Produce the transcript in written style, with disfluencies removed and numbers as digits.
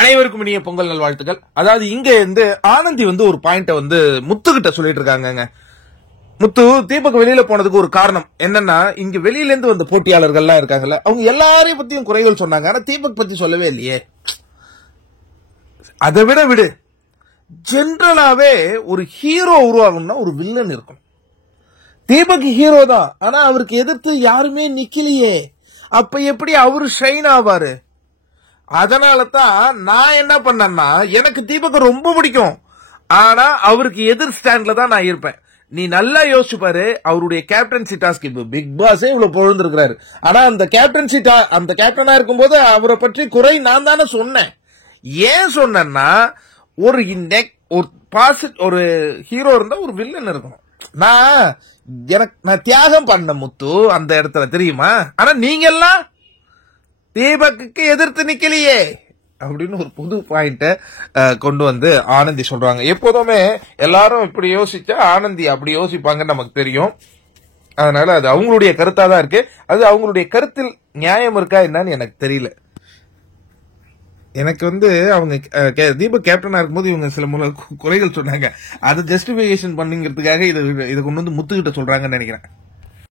அனைவருக்கும் இனிய பொங்கல் நல்வாழ்த்துக்கள். அதாவது இங்க இருந்து ஆனந்தி ஒரு பாயிண்ட முத்துகிட்ட சொல்லிட்டு இருக்காங்க. முத்து தீபக் வெளியில போனதுக்கு ஒரு காரணம் என்னன்னா, இங்க வெளியில இருந்து வந்த போட்டியாளர்கள்லாம் இருக்காங்கல்ல, அவங்க எல்லாரையும் பத்தியும் குறைகள் சொன்னாங்க. ஆனா தீபக் பத்தி சொல்லவே இல்லையே. அதை விடு, ஜென்ரலாவே ஒரு ஹீரோ உருவாகணும்னா ஒரு வில்லன் இருக்கும். தீபக் ஹீரோ தான், ஆனா அவருக்கு எதிர்த்து யாருமே நிக்கலையே. அப்ப எப்படி அவரு ஷைன் ஆவாரு? அதனால தான் நான் என்ன பண்ணேன்னா, எனக்கு தீபக் ரொம்ப பிடிக்கும், ஆனா அவருக்கு எதிர் ஸ்டாண்ட்ல தான் நான் இருப்பேன். நீ நல்லா யோசிச்சு பாரு, அவருடைய கேப்டன்சி டாஸ்க் இப்ப பிக் பாஸே இவ்வளவு பொழுந்திருக்கிறாரு. ஆனா அந்த கேப்டனா இருக்கும்போது அவரை பற்றி குறை நான் தானே சொன்னேன். ஏன் சொன்னா, ஒரு ஹீரோ இருந்தா ஒரு வில்லன் இருக்கணும். நான் தியாகம் பண்ண முத்து அந்த இடத்துல தெரியுமா. ஆனா நீங்க எல்லாம் தீபக்கு எதிர்த்து நிக்கலையே அப்படின்னு ஒரு புது பாயிண்ட கொண்டு ஆனந்தி சொல்றாங்க. எப்போதுமே எல்லாரும் இப்படி யோசிச்சா ஆனந்தி அப்படி யோசிப்பாங்கன்னு நமக்கு தெரியும். அதனால அது அவங்களுடைய கருத்தா தான் இருக்கு. அது அவங்களுடைய கருத்தில் நியாயம் இருக்கா என்னன்னு எனக்கு தெரியல. எனக்கு அவங்க தீபக் கேப்டனா இருக்கும்போது இவங்க சில குறைகள் சொன்னாங்க. அதை ஜஸ்டிபிகேஷன் பண்ணிங்கிறதுக்காக இதை கொண்டு முத்துக்கிட்ட சொல்றாங்கன்னு நினைக்கிறேன்.